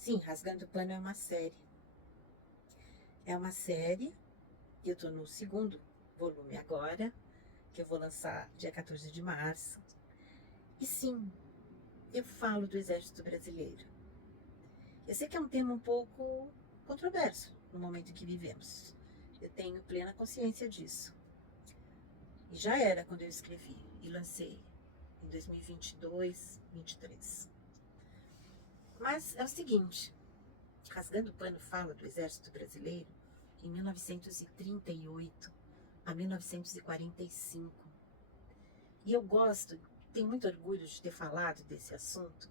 Sim, Rasgando o Pano é uma série. É uma série, eu tô no segundo volume agora, que eu vou lançar dia 14 de março. E sim, eu falo do Exército Brasileiro. Eu sei que é um tema um pouco controverso no momento em que vivemos. Eu tenho plena consciência disso. E já era quando eu escrevi e lancei em 2022, 23. Mas é o seguinte, Rasgando o Pano fala do Exército Brasileiro em 1938 a 1945. E eu gosto, tenho muito orgulho de ter falado desse assunto.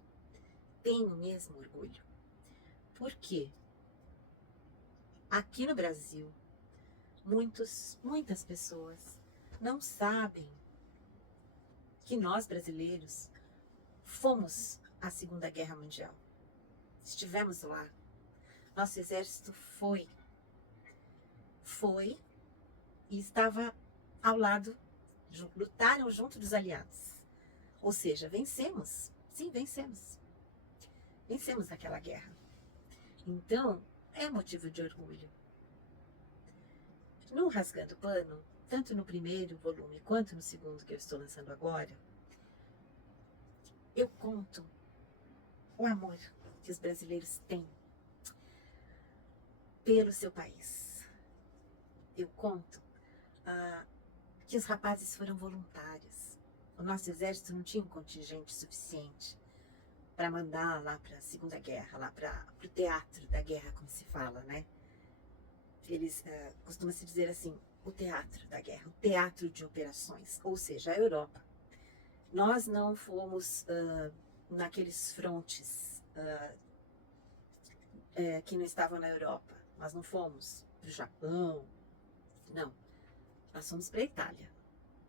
Tenho mesmo orgulho. Por quê? Aqui no Brasil, muitas pessoas não sabem que nós brasileiros fomos à Segunda Guerra Mundial. Estivemos lá. Nosso exército foi e estava ao lado, lutaram junto dos aliados. Ou seja, vencemos. Sim, vencemos. Vencemos aquela guerra. Então, é motivo de orgulho. No Rasgando Pano, tanto no primeiro volume quanto no segundo que eu estou lançando agora, eu conto o amor que os brasileiros têm pelo seu país. Eu conto que os rapazes foram voluntários. O nosso exército não tinha um contingente suficiente para mandar lá para a Segunda Guerra, lá para o teatro da guerra, como se fala, né? Eles costuma se dizer assim, o teatro da guerra, o teatro de operações, ou seja, a Europa. Nós não fomos naqueles frontes que não estavam na Europa. Nós não fomos para o Japão, não. Nós fomos para a Itália.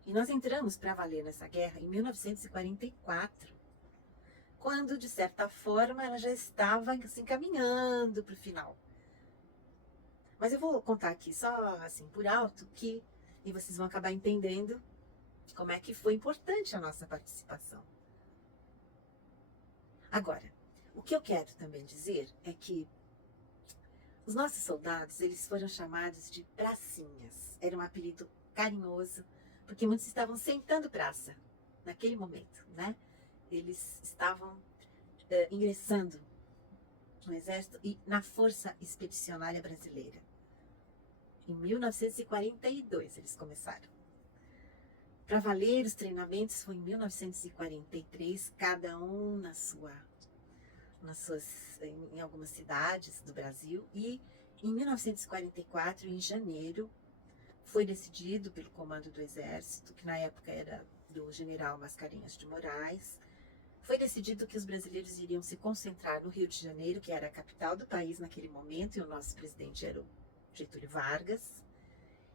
E nós entramos para valer nessa guerra em 1944, quando, de certa forma, ela já estava se encaminhando para o final. Mas eu vou contar aqui só assim por alto e vocês vão acabar entendendo como é que foi importante a nossa participação. Agora, o que eu quero também dizer é que os nossos soldados, eles foram chamados de pracinhas. Era um apelido carinhoso, porque muitos estavam sentando praça naquele momento, né? Eles estavam ingressando no Exército e na Força Expedicionária Brasileira. Em 1942 eles começaram. Para valer, os treinamentos foi em 1943, cada um em algumas cidades do Brasil. E em 1944, em janeiro, foi decidido pelo Comando do Exército, que na época era do general Mascarenhas de Moraes, foi decidido que os brasileiros iriam se concentrar no Rio de Janeiro, que era a capital do país naquele momento, e o nosso presidente era o Getúlio Vargas.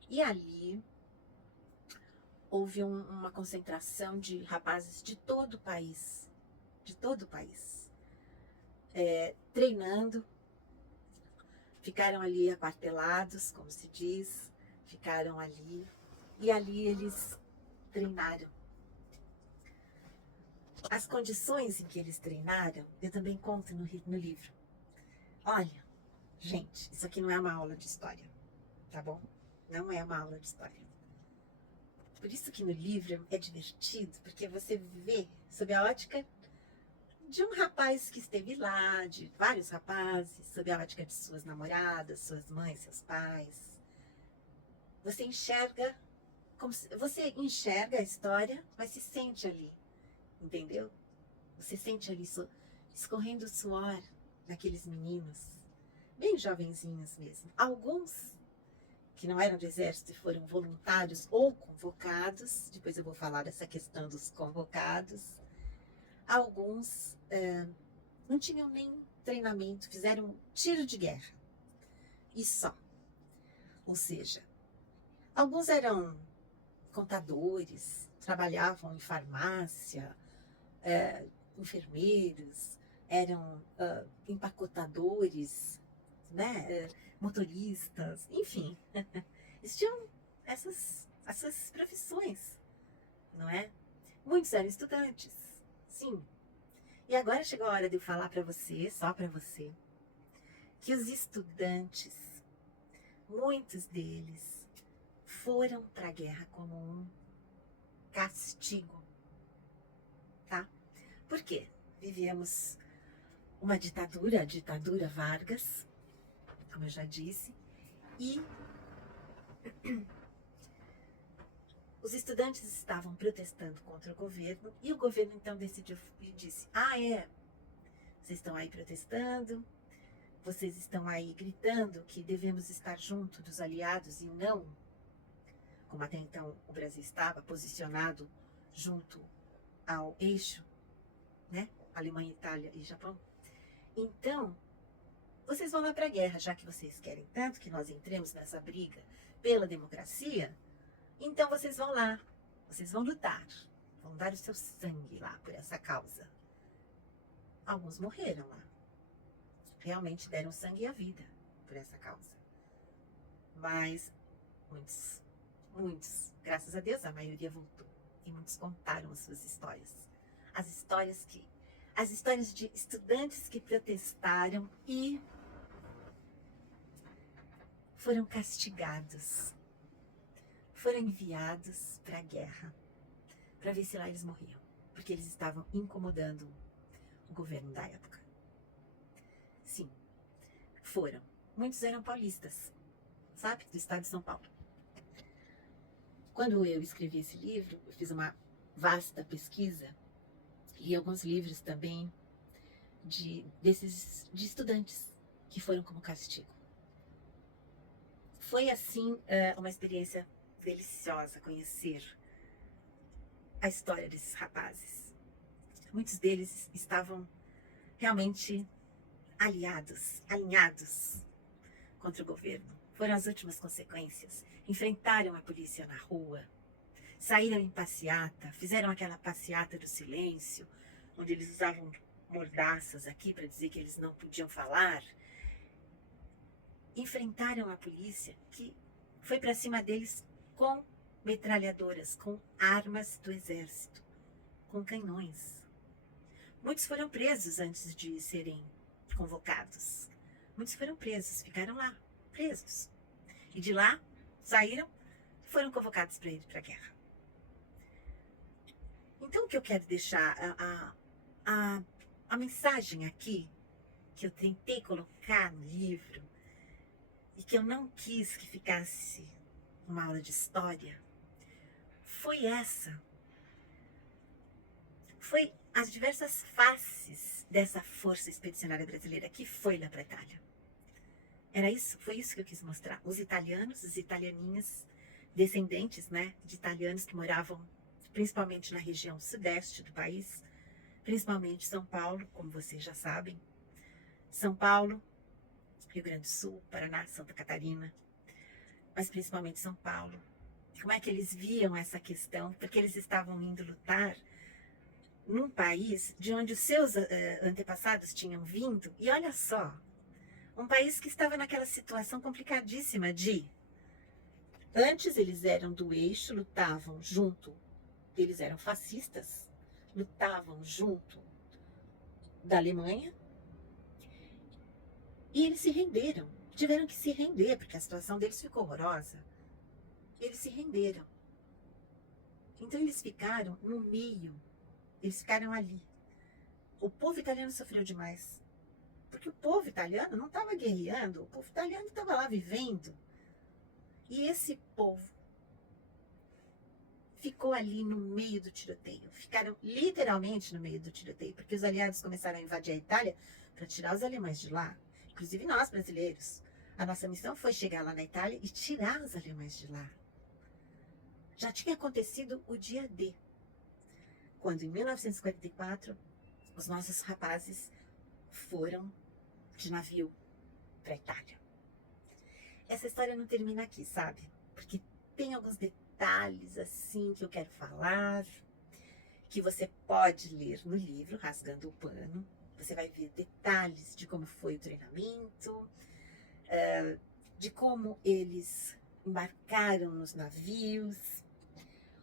E ali houve uma concentração de rapazes de todo o país, treinando, ficaram ali aquartelados, como se diz, ficaram ali, e ali eles treinaram. As condições em que eles treinaram, eu também conto no livro. Olha, gente, isso aqui não é uma aula de história, tá bom? Não é uma aula de história. Por isso que no livro é divertido, porque você vê sob a ótica de um rapaz que esteve lá, de vários rapazes, sob a ótica de suas namoradas, suas mães, seus pais. Você enxerga a história, mas se sente ali, entendeu? Você sente ali escorrendo suor daqueles meninos, bem jovenzinhos mesmo. Alguns que não eram do exército e foram voluntários ou convocados, depois eu vou falar dessa questão dos convocados. Alguns não tinham nem treinamento, fizeram tiro de guerra e só. Ou seja, alguns eram contadores, trabalhavam em farmácia, enfermeiros, eram empacotadores, né? Motoristas, enfim. Existiam essas profissões, não é? Muitos eram estudantes, sim. E agora chegou a hora de eu falar para você, só para você, que os estudantes, muitos deles, foram para a guerra como um castigo, tá? Por quê? Vivíamos uma ditadura, a ditadura Vargas, como eu já disse, e os estudantes estavam protestando contra o governo e o governo então decidiu e disse: vocês estão aí protestando, vocês estão aí gritando que devemos estar junto dos aliados e não, como até então o Brasil estava posicionado junto ao eixo, né? Alemanha, Itália e Japão. Então, vocês vão lá para a guerra, já que vocês querem tanto que nós entremos nessa briga pela democracia. Então vocês vão lá, vocês vão lutar, vão dar o seu sangue lá por essa causa. Alguns morreram lá, realmente deram sangue e a vida por essa causa. Mas muitos, graças a Deus, a maioria voltou. E muitos contaram as suas histórias. As histórias de estudantes que protestaram e foram castigados. Foram enviados para a guerra, para ver se lá eles morriam, porque eles estavam incomodando o governo da época. Sim, foram. Muitos eram paulistas, sabe, do estado de São Paulo. Quando eu escrevi esse livro, eu fiz uma vasta pesquisa, li alguns livros também de estudantes que foram como castigo. Foi assim uma experiência deliciosa conhecer a história desses rapazes. Muitos deles estavam realmente alinhados contra o governo. Foram as últimas consequências. Enfrentaram a polícia na rua, saíram em passeata, fizeram aquela passeata do silêncio, onde eles usavam mordaças aqui para dizer que eles não podiam falar. Enfrentaram a polícia, que foi para cima deles com metralhadoras, com armas do exército, com canhões. Muitos foram presos antes de serem convocados. Muitos foram presos, ficaram lá, presos. E de lá, saíram e foram convocados para ir para a guerra. Então, o que eu quero deixar, a mensagem aqui, que eu tentei colocar no livro, e que eu não quis que ficasse uma aula de história, foi essa. Foi as diversas faces dessa força expedicionária brasileira que foi lá para a Itália. Era isso, foi isso que eu quis mostrar. Os italianos, as italianinhas, descendentes, né, de italianos que moravam principalmente na região sudeste do país, principalmente São Paulo, como vocês já sabem. São Paulo, Rio Grande do Sul, Paraná, Santa Catarina, mas principalmente São Paulo. Como é que eles viam essa questão? Porque eles estavam indo lutar num país de onde os seus antepassados tinham vindo, e olha só, um país que estava naquela situação complicadíssima de, antes eles eram do eixo, lutavam junto, eles eram fascistas, lutavam junto da Alemanha, e eles se renderam, tiveram que se render, porque a situação deles ficou horrorosa. Eles se renderam. Então eles ficaram no meio, eles ficaram ali. O povo italiano sofreu demais, porque o povo italiano não estava guerreando, o povo italiano estava lá vivendo. E esse povo ficou ali no meio do tiroteio, ficaram literalmente no meio do tiroteio, porque os aliados começaram a invadir a Itália para tirar os alemães de lá, inclusive nós brasileiros. A nossa missão foi chegar lá na Itália e tirar os alemães de lá. Já tinha acontecido o dia D, quando em 1944 os nossos rapazes foram de navio para a Itália. Essa história não termina aqui, sabe? Porque tem alguns detalhes assim que eu quero falar, que você pode ler no livro, Rasgando o Pano. Você vai ver detalhes de como foi o treinamento, de como eles embarcaram nos navios,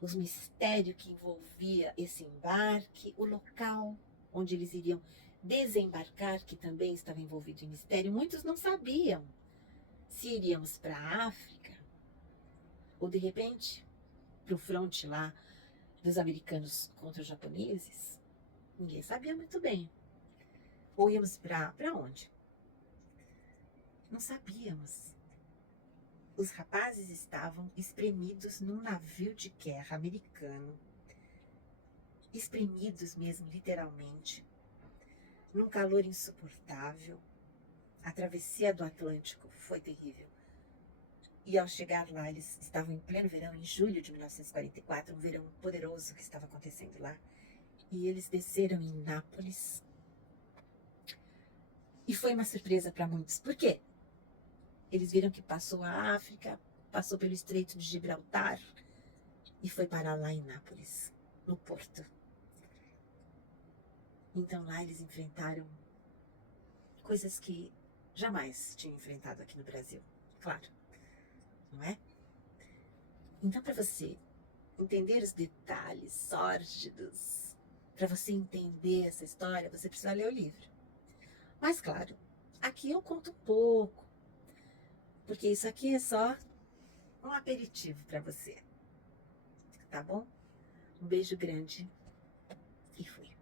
os mistérios que envolvia esse embarque, o local onde eles iriam desembarcar, que também estava envolvido em mistério. Muitos não sabiam se iríamos para a África ou, de repente, para o fronte lá dos americanos contra os japoneses. Ninguém sabia muito bem. Ou íamos para onde? Não sabíamos. Os rapazes estavam espremidos num navio de guerra americano. Espremidos mesmo, literalmente. Num calor insuportável. A travessia do Atlântico foi terrível. E ao chegar lá, eles estavam em pleno verão, em julho de 1944, um verão poderoso que estava acontecendo lá. E eles desceram em Nápoles. E foi uma surpresa para muitos. Por quê? Eles viram que passou a África, passou pelo Estreito de Gibraltar e foi parar lá em Nápoles, no porto. Então lá eles enfrentaram coisas que jamais tinham enfrentado aqui no Brasil. Claro, não é? Então, para você entender os detalhes sórdidos, para você entender essa história, você precisa ler o livro. Mas, claro, aqui eu conto um pouco, porque isso aqui é só um aperitivo para você. Tá bom? Um beijo grande e fui.